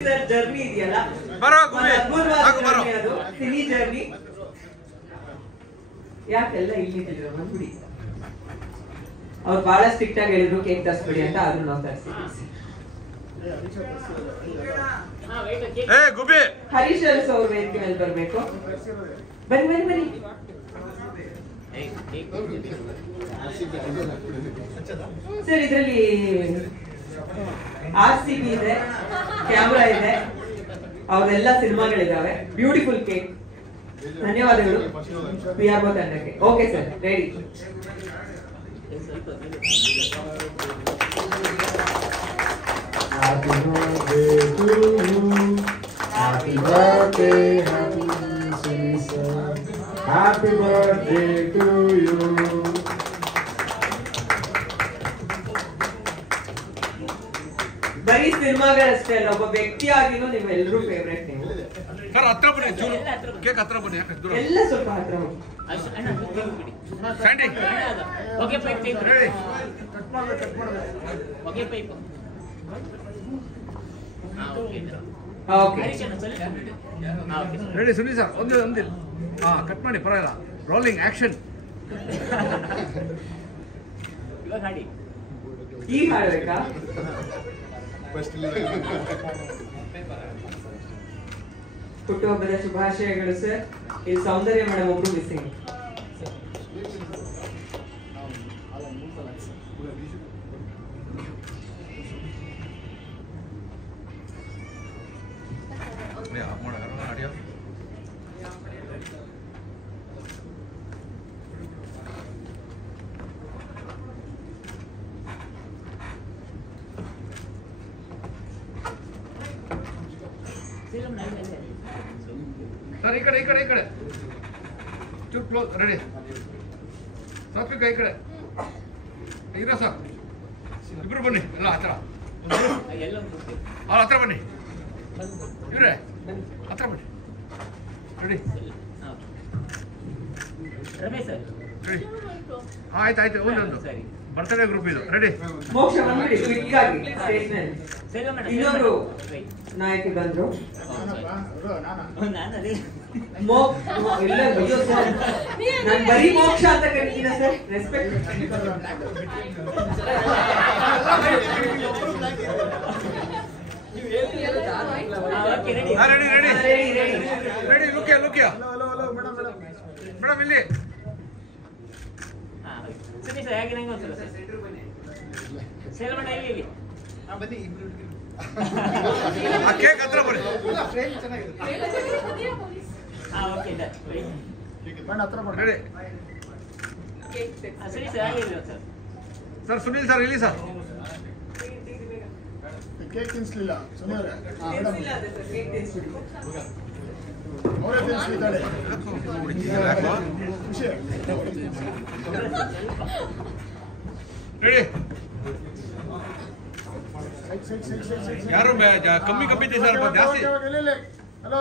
Journey ಇದೆಯಲ್ಲ ಅದು cine journey ಯಾಕೆಲ್ಲ ಇಲ್ಲಿದ್ರು ಬಂದ್ಬಿಡಿ. ಅವ್ರು ಬಹಳ ಸ್ಟ್ರಿಕ್ಟ್ ಆಗಿ ಹೇಳಿದ್ರು ಕೇಕ್ ತರಿಸ್ಬಿಡಿ ಅಂತ, ಆದ್ರೂ ನಾವು ತರಿಸಿದ್ವಿ. ಹರೀಶ್ ಅರಸ್ ಅವ್ರ ವೇದಿಕೆ ಮೇಲೆ ಬರ್ಬೇಕು. ಬನ್ನಿ ಬನ್ನಿ ಬನ್ನಿ. ಸರ್ ಇದರಲ್ಲಿ RCB ಇದೆ, ಕ್ಯಾಮ್ರಾ ಇದೆ, ಅವರೆಲ್ಲ ಸಿನಿಮಾಗಳಿದಾವೆ. Beautiful cake. ಧನ್ಯವಾದಗಳು PRO ತಂಡಕ್ಕೆ. Okay sir, ready. Happy birthday to you. Happy birthday, happy season. Happy birthday to you. ಬರೀ ಸಿನಿಮಾಗಳಷ್ಟೇ ಅಲ್ಲ, ಒಬ್ಬ ವ್ಯಕ್ತಿಯಾಗಿನೂ ನೀವೆಲ್ಲರೂ ಫೇವ್ರೆಟ್. ನೀವು ಸರ್ ಹತ್ರ ಬನ್ನಿ, ಕೇಕ್ ಹತ್ರ ಬನ್ನಿ. ಎಲ್ಲ ಸ್ವಲ್ಪ ಹತ್ರ ಹೋಗಿ. ರೆಡಿ ಸುನಿ ಸರ್, ಒಂದಿಲ್ಲ. ಹಾ, ಕಟ್ ಮಾಡಿ, ಪರವಾಗಿಲ್ಲ. Rolling action. ಈಗ ಹಾಡ್ಬೇಕಾ? ಹುಟ್ಟುಹಬ್ಬದ ಶುಭಾಶಯಗಳು ಸರ್. ಇಲ್ಲಿ ಸೌಂದರ್ಯ ಮೇಡಮ್ ಒಬ್ರು ಮಿಸ್ಸಿಂಗ್. ಸರ್ ಈ ಕಡೆ ಚೂರು ಕ್ಲೋಸ್. ರೆಡಿ ಸಾತ್ವಿಕ ಈ ಕಡೆ ಇರ ಸರ್, ಇಬ್ರು ಬನ್ನಿ. ಎಲ್ಲ ಹತ್ರ ಹತ್ರ ಬನ್ನಿ. ಇವ್ರೆ ಹತ್ರ ಬನ್ನಿ. Ready ready. ಆಯ್ತು ಒಂದೊಂದು ಬರ್ತಡೇ ಗ್ರೂಪ್ ಇದು. ರೆಡಿ. ಮೋಕ್ಷ ಬಂದ್ಬಿಡಿ ಕ್ವಿಕ್ ಆಗಿ ಸ್ಟೇಷನ್. ಇನ್ನೊಬ್ರು ನಾಯಕಿ ಬಂದ್ರು. ಇಲ್ಲ ಅಯ್ಯೋ ಸರ್, ನಾನು ಬರೀ ಮೋಕ್ಷ ಅಂತ ಕರಿತೀನ ಸರ್. ರೆಸ್ಪೆಕ್ಟ್. ರೆಡಿ. ಲುಕಿಯ ಮೇಡಮ್ ಇಲ್ಲಿ. ಕೇಕ್ ಹತ್ರ ಬನ್ನಿ. ಸರ್ ಸುನೀಲ್ ಸರ್ ಇಲ್ಲಿ ಸರ್. ಕೇಕ್ ತಿನ್ಸ್ಲಿಲ್ಲ ಸುನೀಲ್ ಅವರೇ ತಿನ್ಸ್ಲಿದ್ದಾರೆ. ರೆಡಿ. ಯಾರು ಕಮ್ಮಿ ಸರ್, ಜಾಸ್ತಿ. ಹಲೋ